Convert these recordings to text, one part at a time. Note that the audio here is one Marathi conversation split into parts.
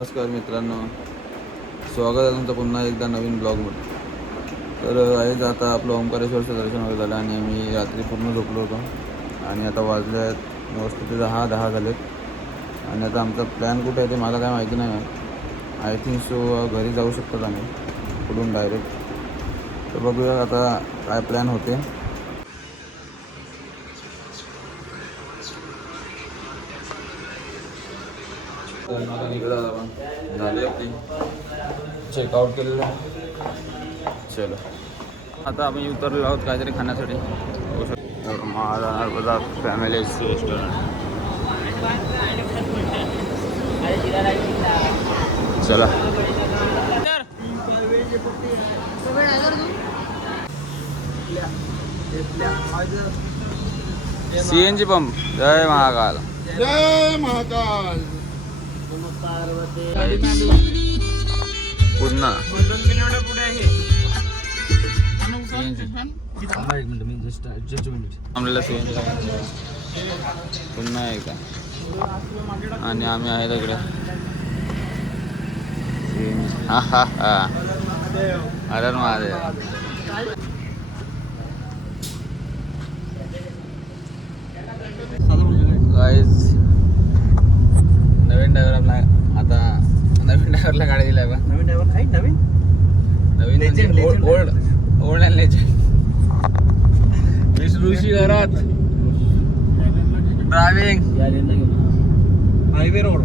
नमस्कार मित्रांनो, स्वागत आहे तुमचं पुन्हा एकदा नवीन ब्लॉगमध्ये. तर आज आता आपलं ओंकारेश्वरचं दर्शन वगैरे झालं आणि मी रात्री पूर्ण झोपलो होतो आणि आता वाजले आहेत मस्त ते 10 झालेत. आणि आता आमचा प्लॅन कुठे आहे ते मला काय माहिती नाही. आय थिंक सो घरी जाऊ शकतात आम्ही पुढून डायरेक्ट. तर बघूया आता काय प्लॅन होते. आता निघाला आपण झाले आपली चेकआउट केलेलं आहे. चलो आता आम्ही उतरलो आहोत काहीतरी खाण्यासाठी. Maharana family restaurant. चला CNG पंप. जय महाकाल. जय महाकाल. पुन्हा आम्हाला CNG पुन्हा एकदा आणि आम्ही आहे तिकडे. हा हा हा अरे महादेव. गाईज नवीन ड्रायव्हर आपला आता नवीन ड्रायव्हरला गाडी दिली आहे बा. नवीन ड्रायव्हर आहे. नवीन नवीन ओल्ड अँड लेजेंड. मिस ऋषी घरात ड्रायव्हिंग हायवे रोड.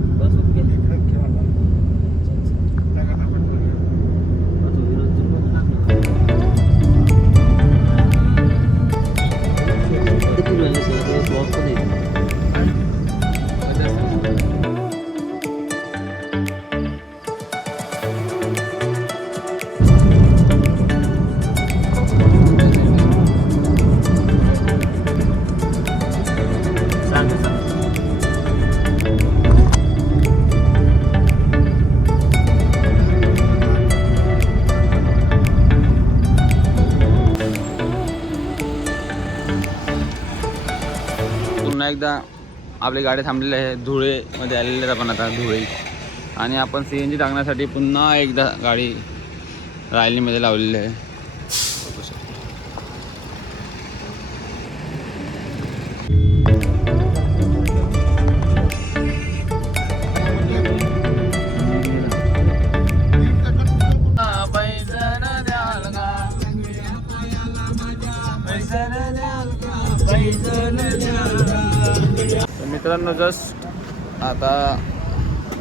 पुन्हा एकदा आपली गाडी थांबलेली आहे. धुळेमध्ये आलेले आहेत आपण आता धुळे. आणि आपण CNG टाकण्यासाठी पुन्हा एकदा गाडी रायलीमध्ये लावलेली आहे. मित्रांनो जस्ट आता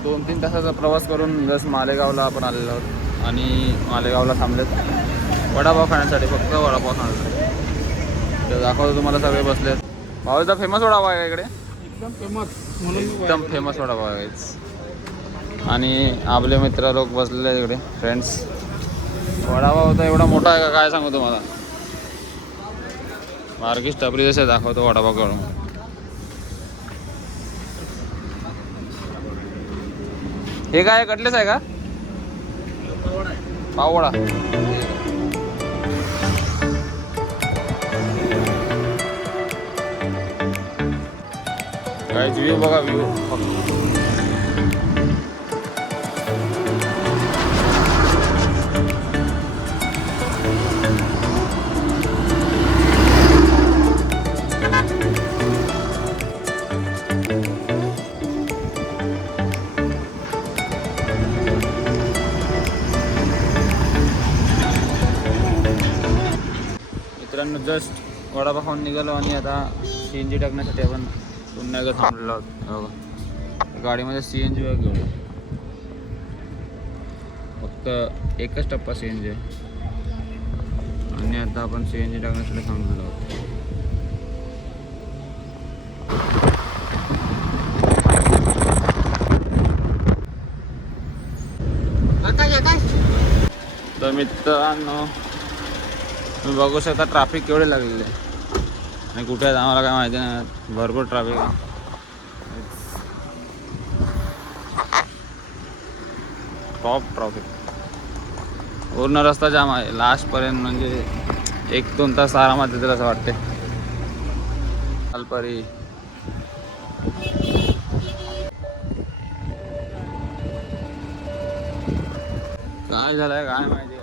2-3 तासाचा प्रवास करून जस्ट मालेगावला आपण आलेलो आहोत. आणि मालेगावला थांबलेत वडापाव खाण्यासाठी, फक्त वडापाव खाण्यासाठी. तर दाखवतो तुम्हाला, सगळे बसलेत. भाऊचा फेमस वडापाव आहे इकडे, एकदम फेमस. एकदम फेमस वडापाव आहे. आणि आपले मित्र लोक बसलेले आहेत इकडे, फ्रेंड्स. वडापाव तर एवढा मोठा आहे का काय सांगू तुम्हाला. मार्केट टपरी जसे दाखवतो वडापाव काढून. हे काय कटलेस आहे का पाववडा. काय व्ह्यू बघा, व्ह्यू. मित्रांनो जस्ट वडापाव खाऊन निघालो आणि आता CNG टाकण्यासाठी आपण पुन्हा एकदा थांबलेलो आहोत. गाडीमध्ये CNG बॅग घेऊन फक्त एकच टप्पा CNG आहे. आणि आता आपण CNG टाकण्यासाठी थांबलेलो आहोत. तर मित्रांनो तुम्ही बघू शकता ट्रॅफिक केवढे लागलेले आहे आणि कुठे आहे आम्हाला काय माहिती नाही. भरपूर ट्रॅफिक आहे. Top traffic. पूर्ण रस्ता जाम आहे लास्टपर्यंत. म्हणजे 1-2 तास आरामात येतील असं वाटते. अल्परी काय झालंय काय माहिती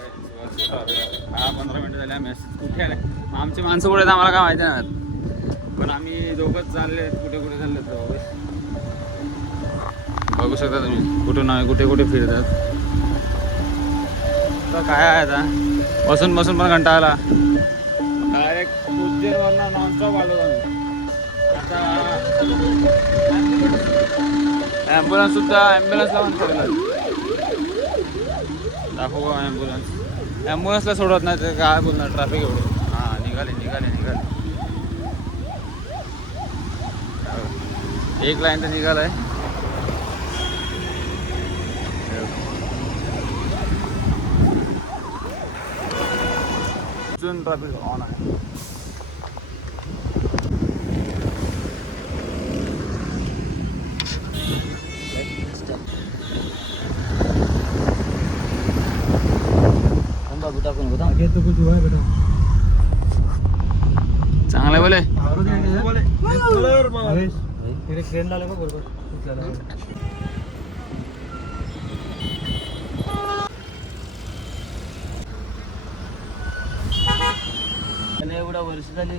काय 15 मिनिटं झाले मेसेज कुठे आले आमची माणसं कुठे आहेत आम्हाला काय माहिती नाही पण आम्ही दोघंच चालले कुठे कुठे चालले दोघं बघू शकता तुम्ही कुठून आम्ही कुठे कुठे फिरतात तर काय आहे आता बसून बसून पण कंटाळा आला डायरेक्ट उज्जैनवरनं नॉनस्टॉप आलो आम्ही आता ॲम्ब्युलन्स सुद्धा ॲम्ब्युलन्सला पण सोडलं दाखवू का ॲम्ब्युलन्सला सोडत नाही ते काय बोलणार ट्रॅफिक एवढं हां निघाले एक लाईन तर निघालं आहे अजून ट्रॅफिक ऑन आहे चांगलं बोले एवढा वर्ष झाली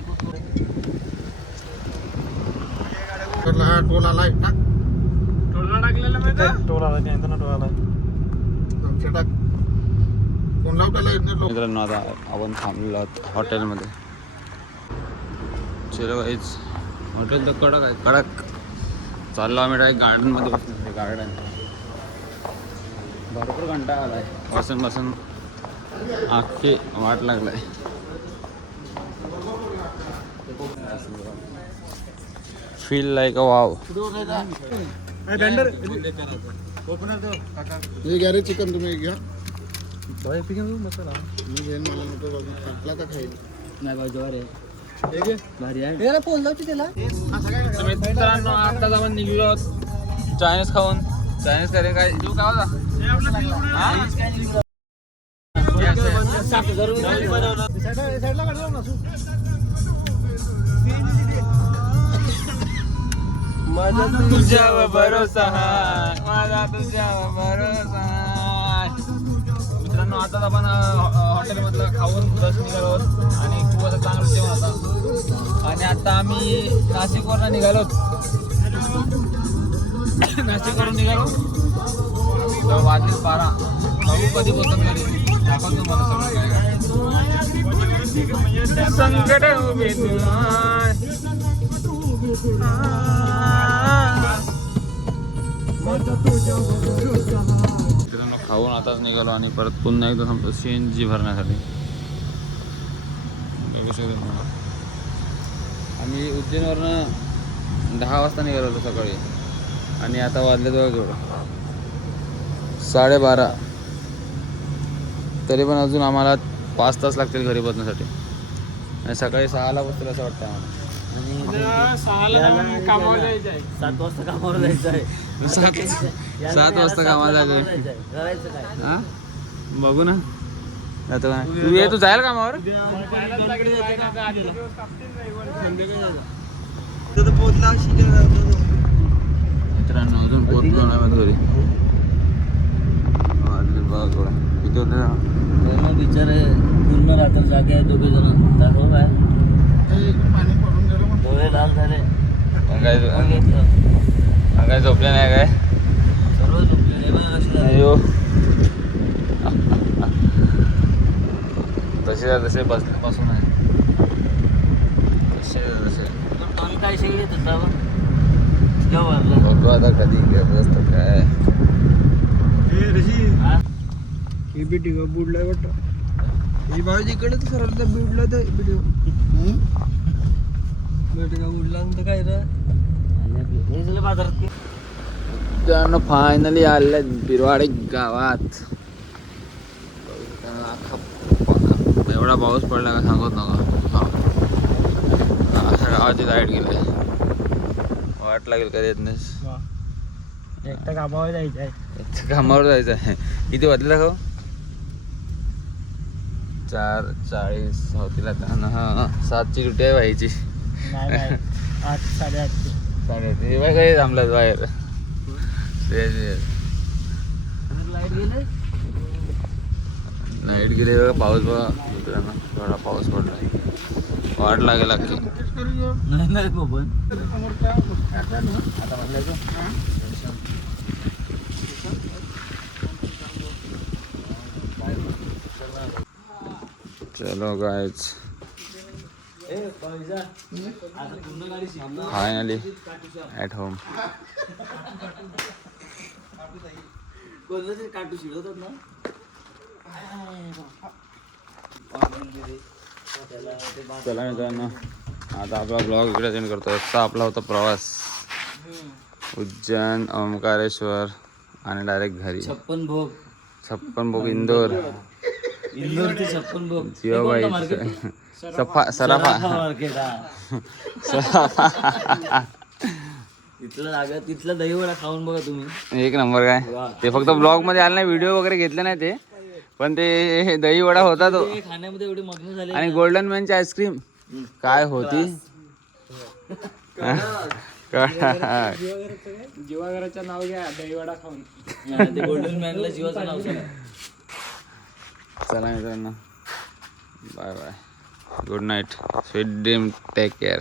टोल आलाय टाक टोलला टाकलेलं माहिती टोल आलाय त्यांचा टोल आलाय आमच्या टाक फोन लावताला मित्रांनो आता आपण थांबलो आहोत हॉटेलमध्ये चलो गाईज हॉटेल तर कडक आहे कडक चाललो आम्ही डायरेक्ट गार्डनमध्ये बसलो गार्डन भरपूर कंटाळा आला आहे बसून बसून अख्खी वाट लागलाय फील लाईक अ वाव हे घ्या रे चिकन तुम्ही घ्या मी घेईन मला नको बघ संपला का खाईल नाही बाजू आहे हे घे भारी आहे पोहोचवते त्याला मित्रांनो आताच आपण निघलो चायनीज खाऊन चायनीज करे काय तू काय होता माझा तुझ्यावर भरोसा आहे माझा तुझ्यावर भरोसा आहे मित्रांनो आताच आपण हॉटेलमधलं खाऊन बस निघालो आणि खूप असं चांगलं जेवण होता आणि आता आम्ही नाशिकवरनं निघालो नाशिकवरून निघालो तर वाजले 12 बघू कधी पोहोचत घरी दाखवतो तुम्हाला सगळं संकट उभे तुला मित्रांनो खाऊन आताच निघालो आणि परत पुन्हा एकदा थांबतो CNG भरण्यासाठी बघू शकतो तुम्हाला आम्ही उज्जैनवरनं 10 वाजता निघालो होतो सकाळी आणि आता वाजले जवळ केवढं 12:30 तरी पण अजून आम्हाला 5 तास लागतील घरी पोहोचण्यासाठी आणि सकाळी 6ला पोहोचतील असं वाटतं आम्हाला 7 वाजता कामावर जायचं आहे 7 वाजता कामाला जायचं करायचं काय हा बघू ना आता काय तू जाईल कामावर मित्रांनो अजून पोहोचलो नाही घरी बघा थोडं किती होते ना बिचारे पूर्ण रात्र जागे आहे दोघे जण दाखव काय पाणी पडून गेलं मग डोळे लाल झाले काय झोपले नाही काय सर्व झोपले अयो तसे बसले बसून आहे तसे आम्ही काय शिकले तसावर जेव्हा बघू आता कधी बसतो काय ही बिटी बुडलाय वाटतं ही बाजू इकडे तर सरळ बुडला तर व्हिडिओ बेटिका बुडला तर काय रे बाजारात मित्रांनो फायनली आले बिरवाडी गावात एवढा पाऊस पडला का सांगत नका अशा गावाची लाईट गेली वाट लागेल कधी येत नाही एकटा कामावर जायचं आहे कामावर जायचं आहे किती वाजले दाखव 4:40 होतील आता हां 7ची ड्युटी आहे व्हायची नाही 8 8:30 साडे बाय काही थांबलात बाहेर लाईट गेले नाईट गेली पाऊस बघा मित्रांनो, थोडा पाऊस पडला, वाट लागेल अख्खी. नाही नाही बाबा चलो गाइज फायनली ॲट होम. काटू शिकवतात ना चला मित्रांनो, आता आपला ब्लॉग इकडे सेंड करतो. असा आपला होता प्रवास उज्जैन, ओंकारेश्वर आणि डायरेक्ट घरी. 56 भोग 56 भोग इंदोर, इंदोर ते 56 भोग जिओबाई, सराफा मार्केट तिथलं जागा तिथला दहीवडा खाऊन बघा तुम्ही. एक नंबर. काय ते फक्त ब्लॉग मध्ये आलं नाही, व्हिडिओ वगैरे घेतले नाही ते, पण ते दही वडा होता तो. ते खाण्यामध्ये एवढे मग्न झाले आणि गोल्डन मॅनची आईस्क्रीम काय होती. जीवाघराचं नाव घ्या दहीवडा खाऊन. ते गोल्डन मॅनला जीवाचं नाव सांगा. चला मित्रांनो, bye bye, good night, sweet dream, take care.